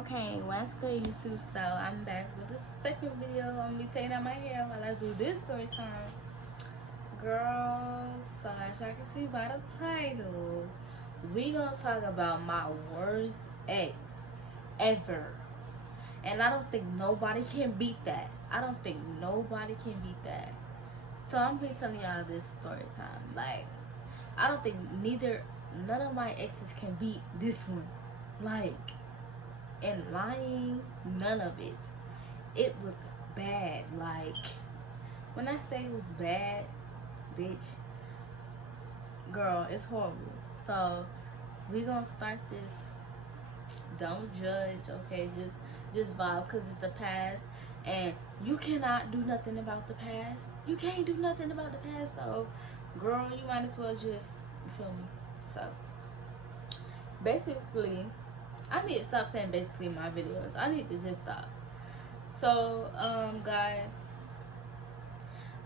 Okay, what's good, YouTube? So I'm back with the second video. I'm gonna be taking out my hair while I do this story time. Girls, so as y'all can see by the title, we gonna talk about my worst ex ever. And I don't think nobody can beat that. I don't think nobody can beat that. So I'm gonna be telling y'all this story time. Like, I don't think none of my exes can beat this one. Like, and lying, none of it. It was bad. Like, when I say it was bad, bitch, girl, it's horrible. So we gonna start this. Don't judge, okay? Just vibe, cause it's the past, and you cannot do nothing about the past. You can't do nothing about the past, though, girl. You might as well just, you feel me? So basically, I need to stop saying basically in my videos. I need to just stop. So, guys,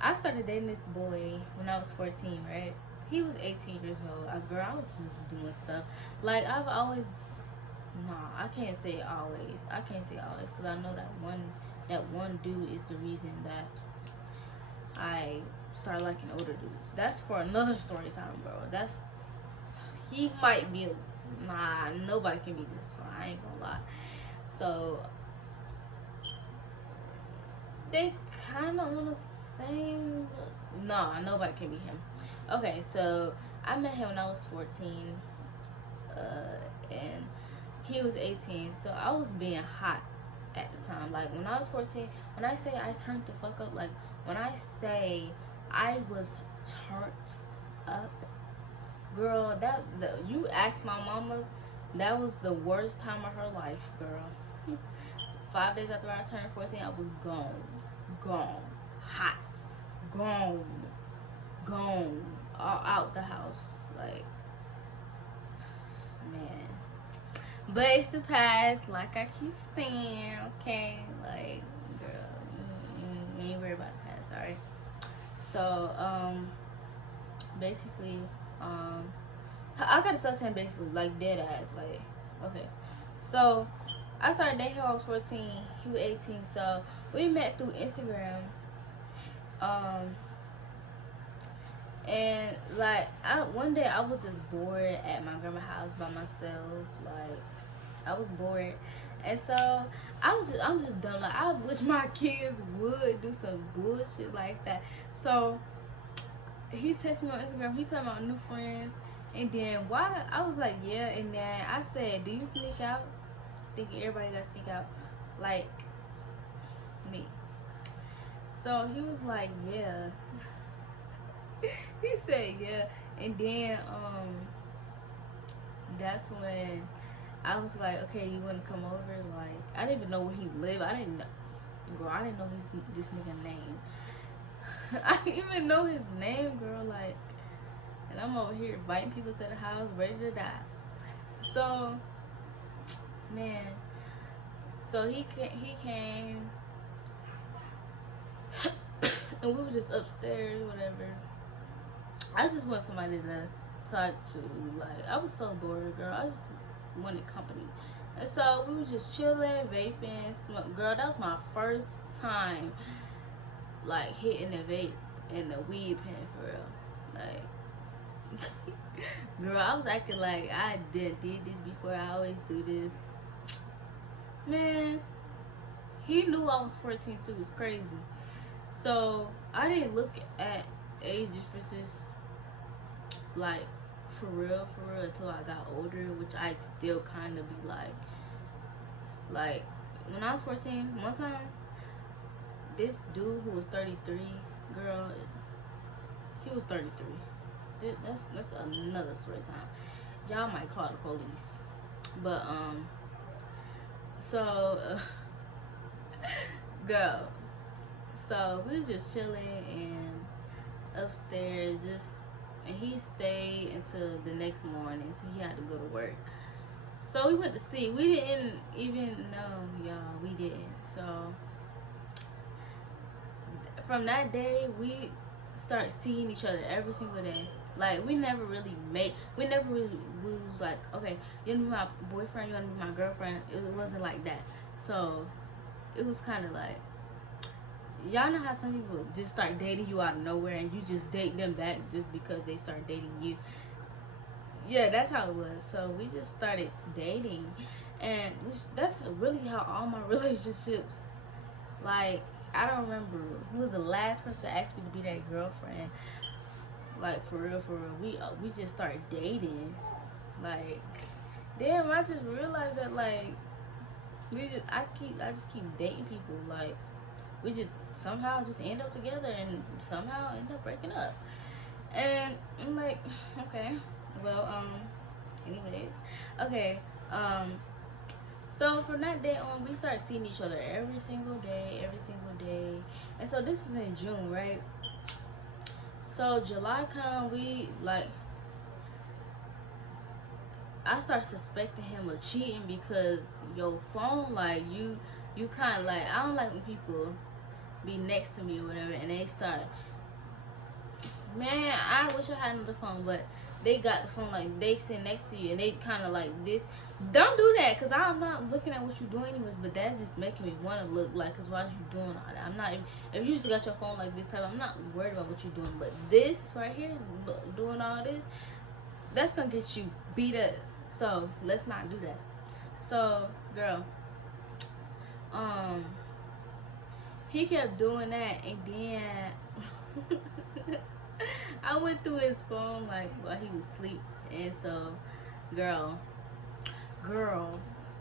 I started dating this boy when I was 14, right? He was 18 years old. Girl, I was just doing stuff. Like, I've always, nah, I can't say always. I can't say always, because I know that one dude is the reason that I started liking older dudes. That's for another story time, bro. He might be, nah, nobody can be this, so I ain't gonna lie. So, they kind of on the same. Nah, nobody can be him. Okay, so I met him when I was 14, and he was 18. So I was being hot at the time. Like, when I was 14, when I say I turned the fuck up, like, when I say I was turned up, girl, you asked my mama, that was the worst time of her life, girl. 5 days after I turned 14, I was gone, hot, gone, all out the house, like, man. But it's the past, like I keep saying, okay, like, girl, you ain't worried about the past, alright? So, basically, I gotta stop saying basically, like, dead ass, like, okay. So, I started dating him when I was 14, he was 18, so we met through Instagram. And like, one day I was just bored at my grandma's house by myself. Like, I was bored, and so I'm just done. Like, I wish my kids would do some bullshit like that. So he texted me on Instagram. He's talking about new friends, and then why I was like, yeah, and then I said, do you sneak out? Thinking everybody that sneak out, like me. So he was like, yeah. He said yeah, and then that's when I was like, okay, you want to come over? Like, I didn't even know where he lived. I didn't know this nigga name. I didn't even know his name, girl. Like, and I'm over here inviting people to the house, ready to die. So, man, so he came, and we were just upstairs, whatever. I just want somebody to talk to. Like, I was so bored, girl. I just wanted company. And so we were just chilling, vaping, smoke. Girl, that was my first time, like, hitting the vape and the weed pen, for real. Like, girl, I was acting like I did this before. I always do this. Man, he knew I was 14 too. It's crazy. So I didn't look at age differences, like, for real, until I got older, which I still kind of be like, when I was 14, one time, this dude who was 33, girl, he was 33. That's another story time. Y'all might call the police. But, so, girl, so we was just chilling and upstairs, and he stayed until the next morning, until he had to go to work. So we went to see. We didn't even know, y'all. We didn't. So from that day, we start seeing each other every single day. Like we never really made. We never really. We was like, okay, you wanna be my boyfriend, you wanna be my girlfriend. It wasn't like that. So it was kind of like, y'all know how some people just start dating you out of nowhere and you just date them back just because they start dating you. Yeah, that's how it was. So we just started dating, and that's really how all my relationships. Like, I don't remember who was the last person that asked me to be their girlfriend. Like, for real, for real. We just started dating. Like, damn, I just realized that, like, I just keep dating people. Like, we just somehow just end up together and somehow end up breaking up. And I'm like, okay, well, anyways, okay, so from that day on, we started seeing each other every single day. And so this was in June, right? So July come, we like, I start suspecting him of cheating because your phone, like, you kind of like, I don't like when people be next to me or whatever, and they start, man, I wish I had another phone, but they got the phone, like, they sit next to you, and they kind of like this. Don't do that, because I'm not looking at what you're doing anyways, but that's just making me want to look like, because why are you doing all that? I'm not, if you just got your phone like this type, I'm not worried about what you're doing, but this right here, doing all this, that's going to get you beat up. So, let's not do that. So, girl, he kept doing that, and then I went through his phone like while he was asleep, and so, girl,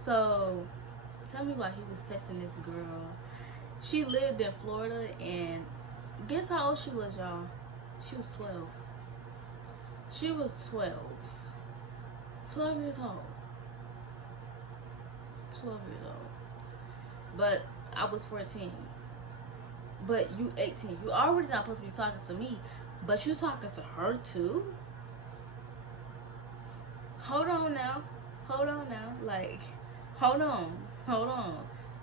so tell me why he was texting this girl. She lived in Florida, and guess how old she was, y'all? She was 12. She was 12. 12 years old. 12 years old. But I was 14. But you 18. You already not supposed to be talking to me, but you talking to her too? Hold on now. Like, hold on.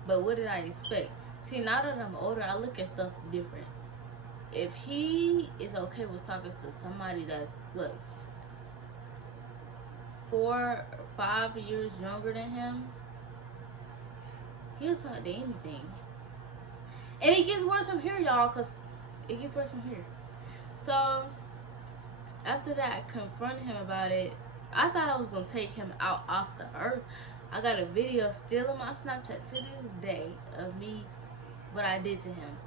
But what did I expect? See, now that I'm older, I look at stuff different. If he is okay with talking to somebody that's, look, 4 or 5 years younger than him, he'll talk to anything. And it gets worse from here, y'all, because it gets worse from here. So, after that, I confronted him about it. I thought I was going to take him out off the earth. I got a video still on my Snapchat to this day of me, what I did to him.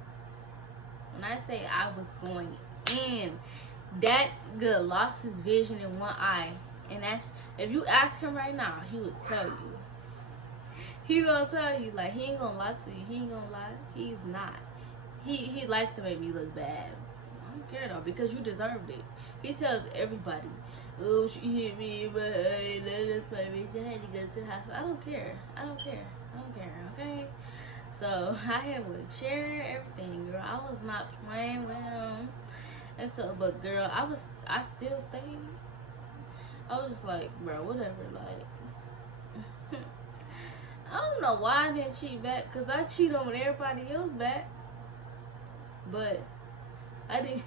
When I say I was going in, that girl lost his vision in one eye. And that's, if you ask him right now, he would tell you. He gonna tell you, like, he ain't gonna lie to you. He ain't gonna lie. He's not. He liked to make me look bad. I don't care though, because you deserved it. He tells everybody, oh, she hit me, but hey, let's baby, I had to go to the hospital. I don't care, okay? So I hit him with a chair, everything, girl. I was not playing with him. And so, but girl, I still stayed. I was just like, bro, whatever, like. I don't know why I didn't cheat back, because I cheat on everybody else back. But I didn't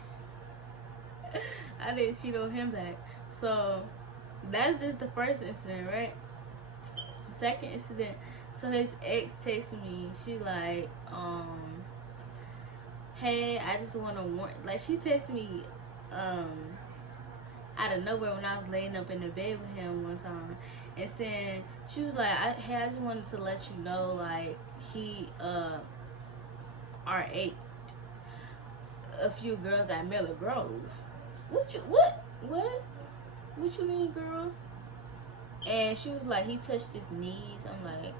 cheat on him back. So that's just the first incident, right? Second incident, so his ex texted me. She like, hey, I just want to warn, like, she texted me out of nowhere when I was laying up in the bed with him one time, and saying, she was like, hey, I just wanted to let you know, like, he R8 a few girls at Miller Grove. What you mean, girl? And she was like, he touched his knees. I'm like,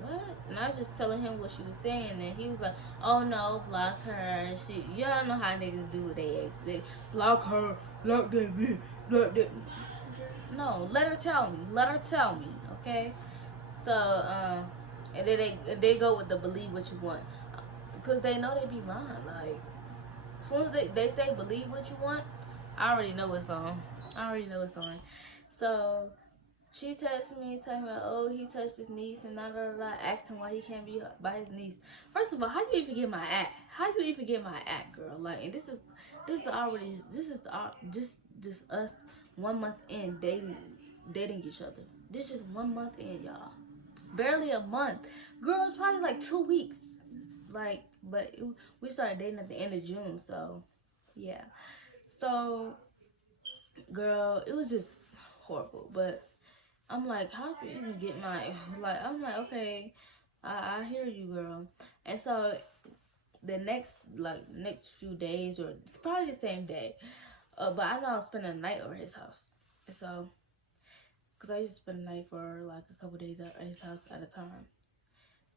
what? And I was just telling him what she was saying, and he was like, oh no, block her. And she, y'all know how niggas do with their ex. They block her, block that bitch, block that. No, let her tell me, okay? So, and then they go with the believe what you want, because they know they be lying. Like, as soon as they say believe what you want, I already know it's on. So She texted me talking about, oh, he touched his niece and da da da, asking why he can't be by his niece. First of all, how you even get my at? How you even get my at, girl? Like, and this is already just us 1 month in dating each other. This just 1 month in, y'all. Barely a month, girl. It's probably like 2 weeks. Like, but we started dating at the end of June, so yeah. So, girl, it was just horrible, but I'm like, how do you even get my like? I'm like, okay, I hear you, girl. And so the next few days, or it's probably the same day, but I know I was spending the night over his house. And so, cause I used to spend the night for like a couple days at his house at a time.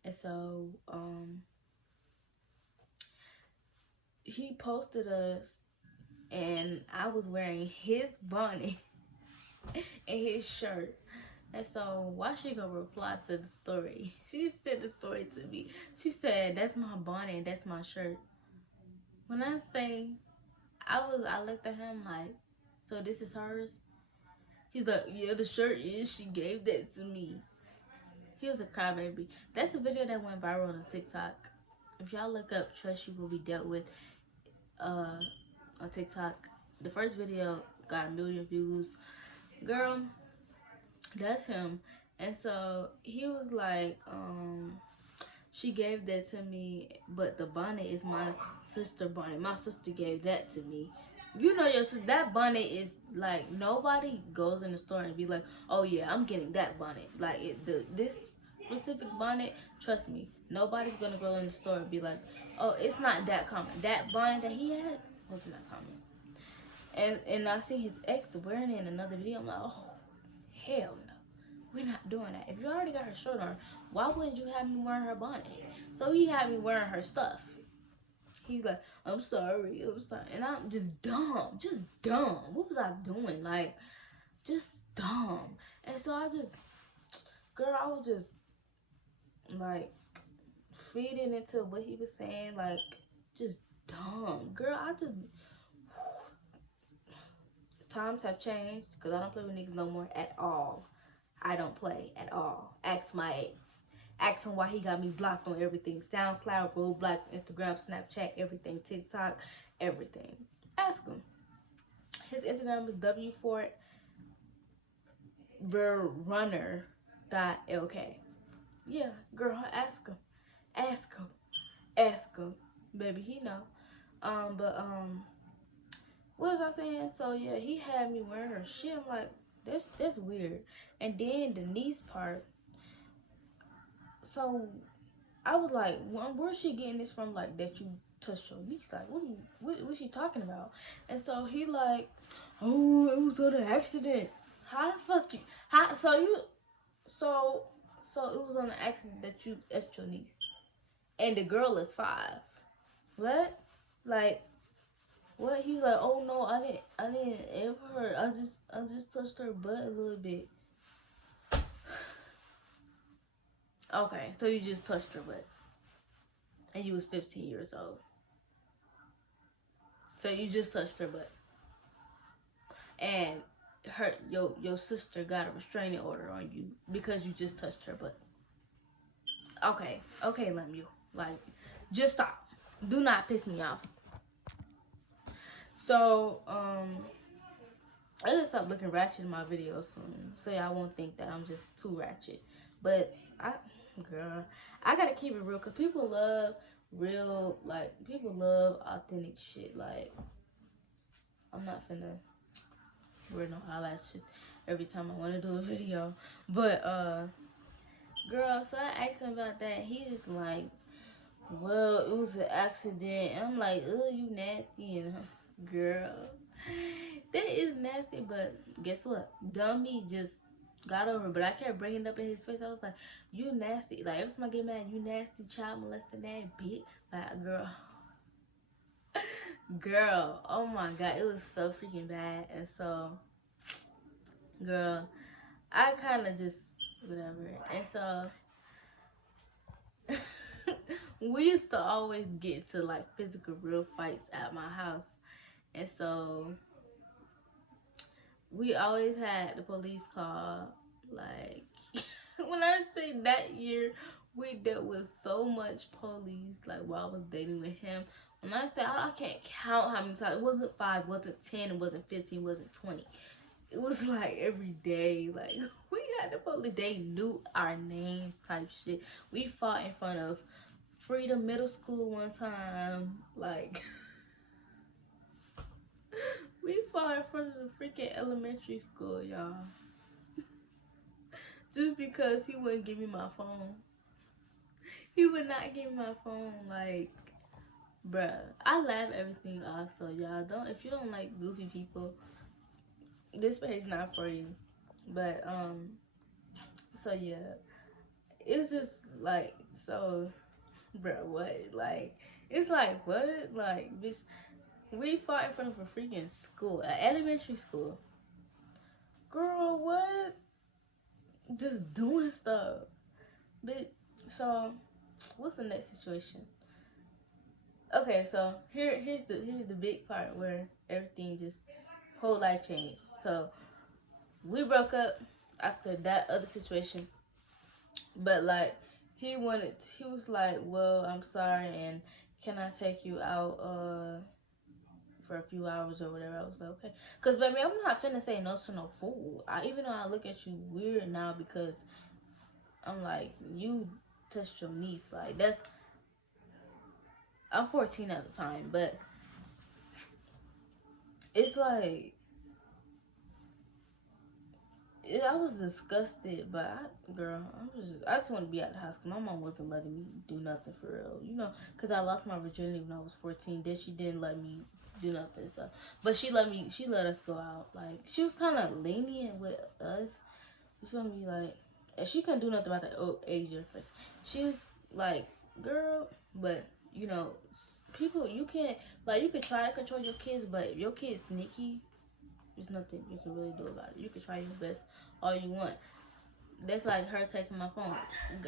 And so, he posted us, and I was wearing his bonnet and his shirt. And so, why she gonna reply to the story? She sent the story to me. She said, "That's my bonnet and that's my shirt." When I say, I looked at him like, "So this is hers?" He's like, "Yeah, the shirt is. She gave that to me." He was a crybaby. That's a video that went viral on TikTok. If y'all look up "Trust You Will Be Dealt With" on TikTok, the first video got 1 million views. Girl, that's him. And so he was like, she gave that to me, but the bonnet is my sister bonnet. My sister gave that to me. You know your sister, that bonnet is like, nobody goes in the store and be like, oh yeah, I'm getting that bonnet. Like this specific bonnet, trust me, nobody's gonna go in the store and be like, oh, it's not that common. That bonnet that he had was not common. And I see his ex wearing it in another video. I'm like, oh hell no. We're not doing that. If you already got her shirt on, why wouldn't you have me wearing her bonnet? So he had me wearing her stuff. He's like, I'm sorry. And I'm just dumb. Just dumb. What was I doing? Like, just dumb. And so I was just, like, feeding into what he was saying. Like, just dumb. Girl, times have changed because I don't play with niggas no more at all. I don't play at all. Ask my ex. Ask him why he got me blocked on everything. SoundCloud, Roblox, Instagram, Snapchat, everything. TikTok, everything. Ask him. His Instagram is w4verrunner.lk. Yeah, girl, ask him. Ask him. Ask him. Baby, he know. What was I saying? So yeah, he had me wearing her shit. I'm like, that's weird. And then the niece part. So I was like, where's she getting this from? Like, that you touched your niece? Like, what's she talking about? And so he like, oh, it was on an accident. How the fuck you? How so you? So it was on an accident that you touched your niece, and the girl is 5. What? Like, what? He's like, oh no, I didn't ever. I just touched her butt a little bit. Okay, so you just touched her butt. And you was 15 years old. So you just touched her butt. And your sister got a restraining order on you because you just touched her butt. Okay, Lemuel. Like, just stop. Do not piss me off. So, I just stop looking ratchet in my videos soon, so y'all won't think that I'm just too ratchet. But girl, I gotta keep it real, cause people love real, like, people love authentic shit. Like, I'm not finna wear no eyelashes every time I want to do a video. But girl, so I asked him about that. He just like, well, it was an accident. And I'm like, oh, you nasty. And girl, that is nasty. But guess what? Dummy just got over it. But I kept bringing it up in his face. I was like, you nasty. Like, every time I get mad, you nasty child molesting that bitch. Like, girl, oh my god, it was so freaking bad. And so, girl, I kind of just whatever. And so we used to always get to like physical real fights at my house. And so we always had the police call Like, when I say that year, we dealt with so much police. Like, while I was dating with him. When I say I can't count how many times. It wasn't 5, wasn't 10, it wasn't 15, it wasn't 20. It was like every day. Like, we had the police. They knew our names type shit. We fought in front of Freedom Middle School one time. Like, we fought in front of the freaking elementary school, y'all. Just because he wouldn't give me my phone. He would not give me my phone. Like, bruh. I laugh everything off, so y'all don't, if you don't like goofy people, this page not for you. But, so yeah. It's just like, so, bruh, what? Like, it's like, what? Like, bitch, we fought in front of a freaking school, an elementary school. Girl, what? Just doing stuff. But, so, what's the next situation? Okay, so here's the big part where everything just whole life changed. So we broke up after that other situation, but like he was like, well, I'm sorry, and can I take you out for a few hours or whatever? I was like, okay, cause baby, I'm not finna say no to no fool. Even though I look at you weird now because I'm like, you touched your niece, like that's. I'm 14 at the time, but it's like, I was disgusted, but I just want to be out the house because my mom wasn't letting me do nothing for real, because I lost my virginity when I was 14. Then she didn't let me do nothing, so, but she let us go out. Like, she was kind of lenient with us, you feel me? Like, and she couldn't do nothing about that age difference. She was like, girl, but people, you can't, like, you can try to control your kids, but if your kid's sneaky, there's nothing you can really do about it. You can try your best all you want. That's like her taking my phone.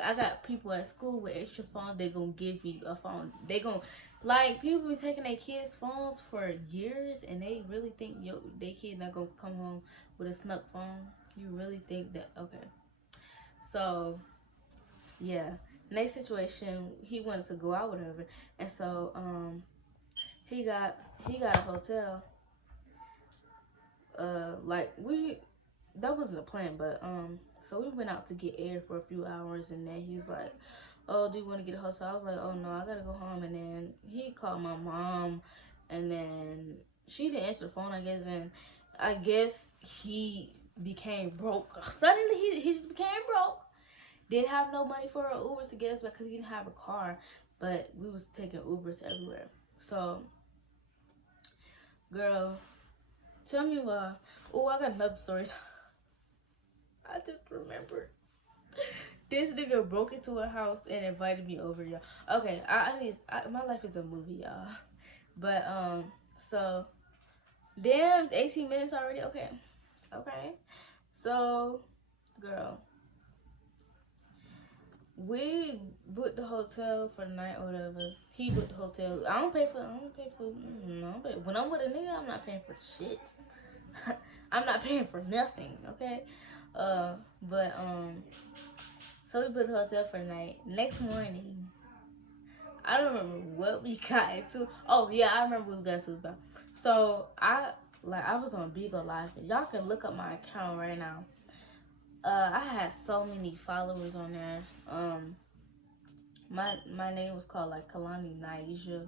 I got people at school with extra phones. They gonna give me a phone. They gonna, like, people be taking their kids' phones for years, and they really think their kid not gonna come home with a snuck phone. You really think that? Okay. So, yeah. Next situation, he wanted to go out with her, and so he got a hotel. That wasn't a plan, but so we went out to get air for a few hours, and then he was like, oh, do you want to get a hotel? I was like, oh no, I gotta go home. And then he called my mom, and then she didn't answer the phone, I guess, and I guess he became broke. Suddenly he just became broke. Didn't have no money for an Uber to get us back because he didn't have a car, but we was taking Ubers everywhere. So, girl, tell me why. Oh, I got another story. I just remembered. This nigga broke into a house and invited me over, y'all. Okay, my life is a movie, y'all. But so damn, it's 18 minutes already. Okay. So, girl, we booked the hotel for the night or whatever. He booked the hotel. I don't pay for. When I'm with a nigga, I'm not paying for shit. I'm not paying for nothing. Okay. But so we booked the hotel for the night. Next morning, I don't remember what we got into. Oh yeah, I remember we got into about. So I was on Beagle Life. Y'all can look up my account right now. I had so many followers on there. My name was called like Kalani Naisha,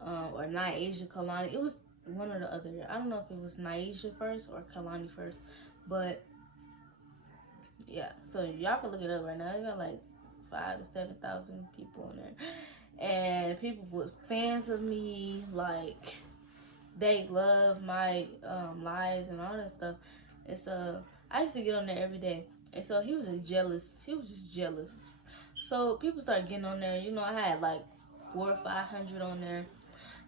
or Naisha Kalani. It was one or the other. I don't know if it was Naisha first or Kalani first, but yeah. So y'all can look it up right now. It got like 5,000 to 7,000 people on there, and people was fans of me. Like, they love my lives and all that stuff. And so I used to get on there every day. And so he was just jealous. So people started getting on there. I had like 400 or 500 on there.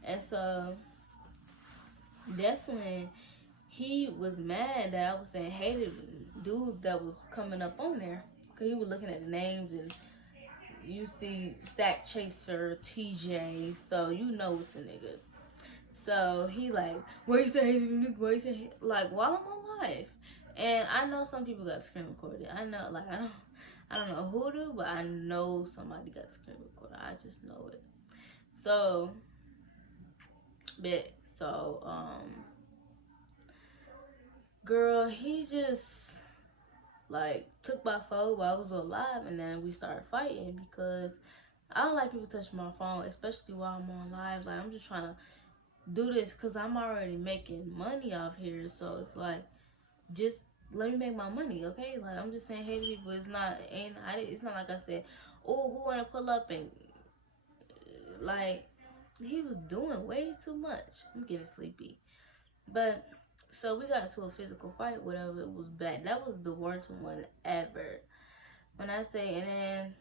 And so that's when he was mad that I was saying hated dude that was coming up on there. Because he was looking at the names, and you see Sack Chaser, TJ. So you know it's a nigga. So he like, where you say, like, while I'm on live. And I know some people got screen recorded. I know, like, I don't know who do, but I know somebody got screen recorded. I just know it. So, but so girl, he just like took my phone while I was alive, and then we started fighting because I don't like people touching my phone, especially while I'm on live. Like, I'm just trying to do this because I'm already making money off here, so it's like, just let me make my money, okay? Like, I'm just saying hey to people. It's not like I said, oh, who wanna pull up, and like, he was doing way too much. I'm getting sleepy. But so we got into a physical fight, whatever. It was bad. That was the worst one ever. When I say, and then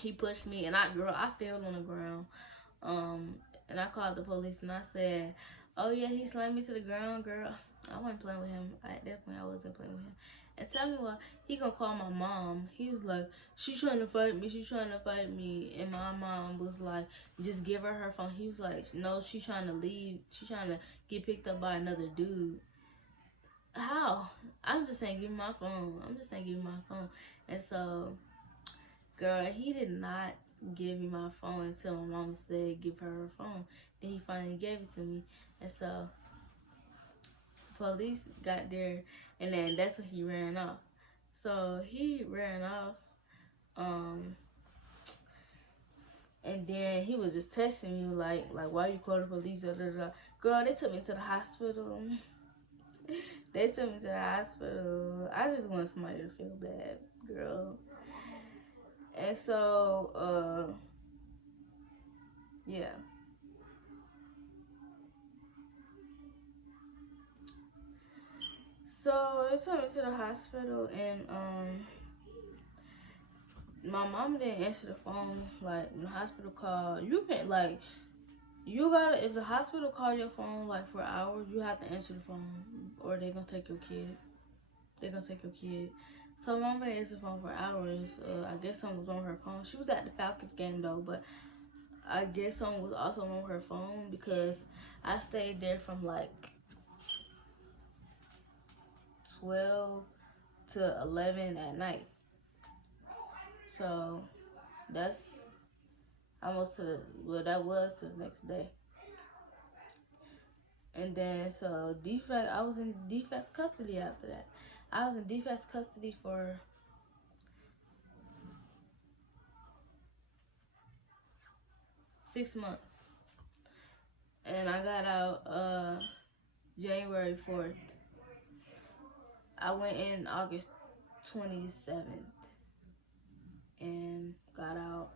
he pushed me, and I fell on the ground. Um, and I called the police, and I said, "Oh yeah, he slammed me to the ground, girl." I wasn't playing with him. At that point, I wasn't playing with him. And tell me what, he gonna call my mom. He was like, "She trying to fight me. She trying to fight me." And my mom was like, "Just give her phone." He was like, "No, she trying to leave. She trying to get picked up by another dude." How? I'm just saying, give me my phone. I'm just saying, give me my phone. And so, girl, he did not give me my phone until my mama said give her her phone. Then he finally gave it to me. And so police got there, and then that's when he ran off. So he ran off, um, and then he was just texting me like why you call the police? Da, da, da. Girl, they took me to the hospital. They took me to the hospital. I just want somebody to feel bad, girl. And so, yeah. So they took me to the hospital, and my mom didn't answer the phone. Like, when the hospital called, you can't, like, you gotta, if the hospital call your phone like for hours, you have to answer the phone, or they gonna take your kid. They gonna take your kid. So my mom didn't answer the phone for hours. I guess someone was on her phone. She was at the Falcons game though, but I guess someone was also on her phone because I stayed there from like 12 to 11 at night. So that's almost to the, well, that was to the next day. And then so defense, I was in defense custody after that. I was in defense custody for 6 months, and I got out January 4th. I went in August 27th and got out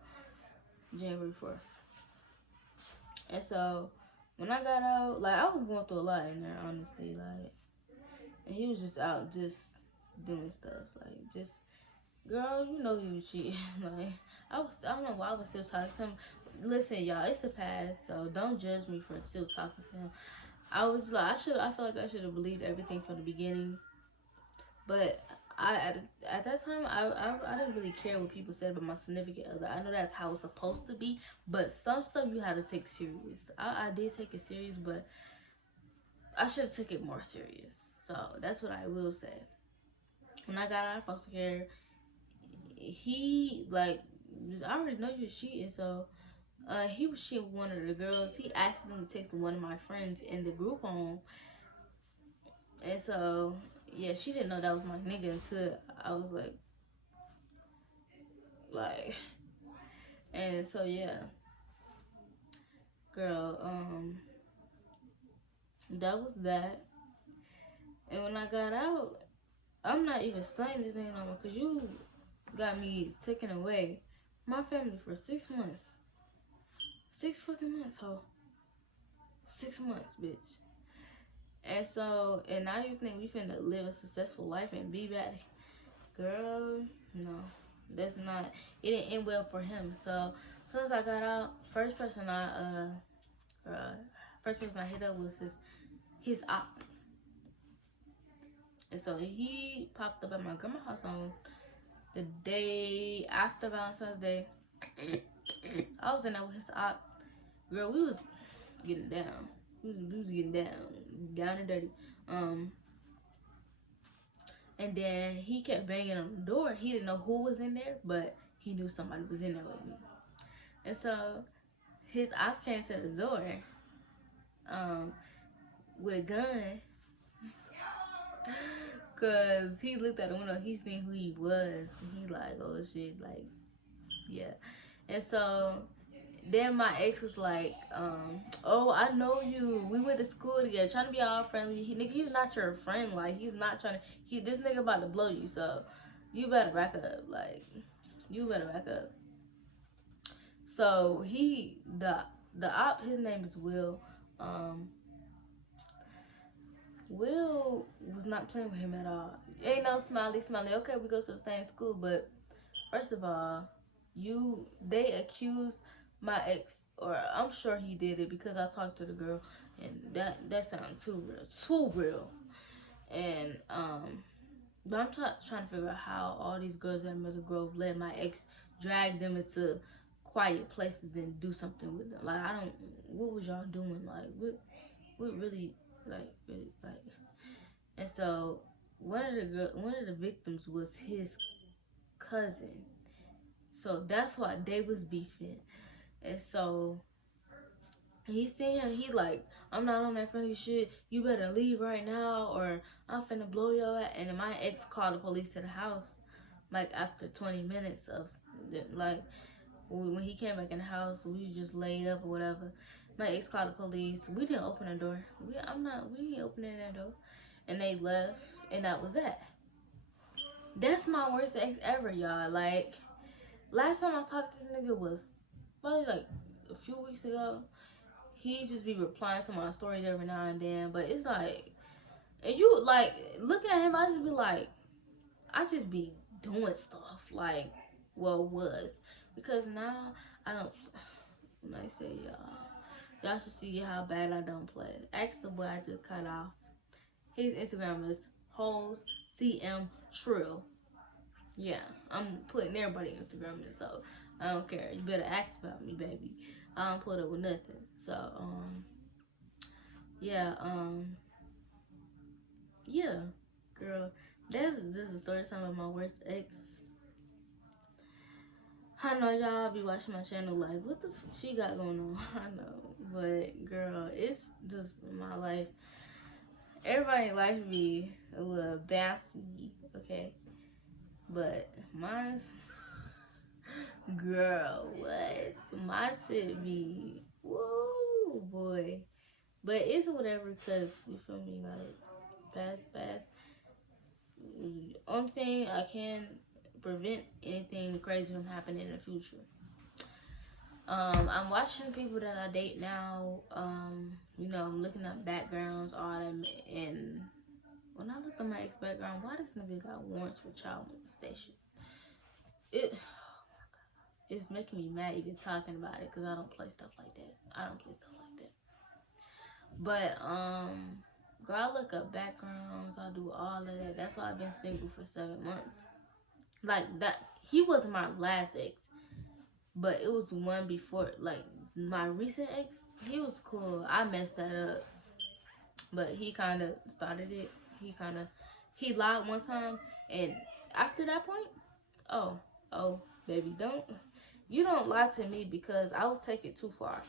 January 4th. And so when I got out, like, I was going through a lot in there, honestly, like, and he was just out just doing stuff, like, just, girl, you know he was cheating. Like, I don't know why I was still talking to him. Listen, y'all, it's the past, so don't judge me for still talking to him. I was like, I feel like I should have believed everything from the beginning. But at that time, I didn't really care what people said about my significant other. I know that's how it's supposed to be, but some stuff you had to take serious. I did take it serious, but I should have took it more serious. So that's what I will say. When I got out of foster care, he, like, I already know you was cheating, so he was cheating with one of the girls. He accidentally texted one of my friends in the group home, and so yeah, she didn't know that was my nigga until I was like, and so yeah, girl, that was that. And when I got out, I'm not even studying this name no more, cause you got me taken away my family for 6 months. 6 fucking months, ho. 6 months, bitch. And so, and now you think we finna live a successful life and be back? Girl, no. That's not, it didn't end well for him. So, as soon as I got out, first person I hit up was his op. And so he popped up at my grandma's house on the day after Valentine's Day. I was in there with his op. Girl, we was getting down. We was getting down and dirty. And then he kept banging on the door. He didn't know who was in there, but he knew somebody was in there with me. And so his op came to the door with a gun. Cause he looked at the window, he seen who he was. And he like, oh shit, like, yeah. And so then my ex was like, oh, I know you. We went to school together, trying to be all friendly. Nigga, he's not your friend. Like, he's not trying to. This nigga about to blow you, so you better back up. Like, you better back up. So the op, his name is Will. Will was not playing with him at all. Ain't no smiley. Okay, we go to the same school, but first of all, they accused my ex, or I'm sure he did it because I talked to the girl, and that sounded too real. And but I'm trying to figure out how all these girls at Middle Grove let my ex drag them into quiet places and do something with them. Like, I don't. What was y'all doing? Like, what really, like, really, like. And so one of the victims was his cousin. So that's why they was beefing. And so he seen him, he like, I'm not on that friendly shit. You better leave right now or I'm finna blow your ass. And my ex called the police to the house, like after 20 minutes of, like, when he came back in the house, we just laid up or whatever. My ex called the police. We didn't open the door. We ain't opening that door. And they left, and that was that. That's my worst ex ever, y'all. Like, last time I talked to this nigga was probably like a few weeks ago. He just be replying to my stories every now and then, but it's like, and you like looking at him, I just be doing stuff like, well, was, because now I don't. When I say y'all should see how bad I don't play. Ask the boy I just cut off. His Instagram is hoes CM Trill. Yeah, I'm putting everybody Instagram in, so I don't care. You better ask about me, baby. I don't put up with nothing. So yeah, girl, this is a story time about my worst ex. I know y'all be watching my channel like, what the she got going on? I know, but girl, it's just my life. Everybody's life be a little bouncy, okay? But mine's, girl, what? My shit be, whoa, boy. But it's whatever, because, you feel me, like, fast. Only thing I can prevent anything crazy from happening in the future. I'm watching people that I date now. I'm looking at backgrounds, all that, and when I looked at my ex background, why this nigga got warrants for child molestation? It's making me mad even talking about it, because I don't play stuff like that. But girl, I look up backgrounds, I do all of that. That's why I've been single for 7 months. Like, that, he was my last ex, but it was one before. Like, my recent ex, he was cool. I messed that up, but he kind of started it. He lied one time, and after that point, oh, baby, you don't lie to me, because I will take it too far.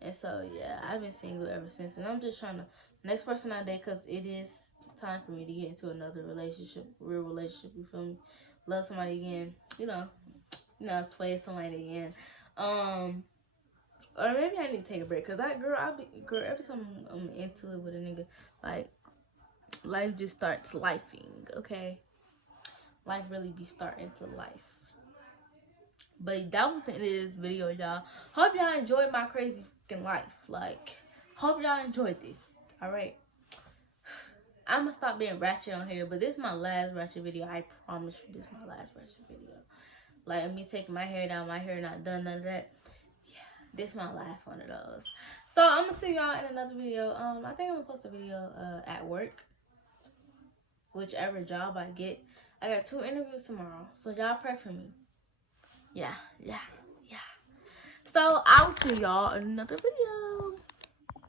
And so, yeah, I've been single ever since, and I'm just trying to, next person I date, because it is time for me to get into another relationship, real relationship, you feel me? Love somebody again, it's play somebody again. Or maybe I need to take a break, because every time I'm into it with a nigga, like, life just starts lifing, okay? Life really be starting to life. But that was the end of this video, y'all. Hope y'all enjoyed my crazy fucking life. Like, hope y'all enjoyed this. Alright. I'm gonna stop being ratchet on here, but this is my last ratchet video. I promise you, this is my last ratchet video. Like, me taking my hair down, my hair not done, none of that. Yeah, this is my last one of those. So, I'm gonna see y'all in another video. I think I'm gonna post a video at work. Whichever job I get. I got 2 interviews tomorrow. So, y'all pray for me. Yeah. So, I'll see y'all in another video.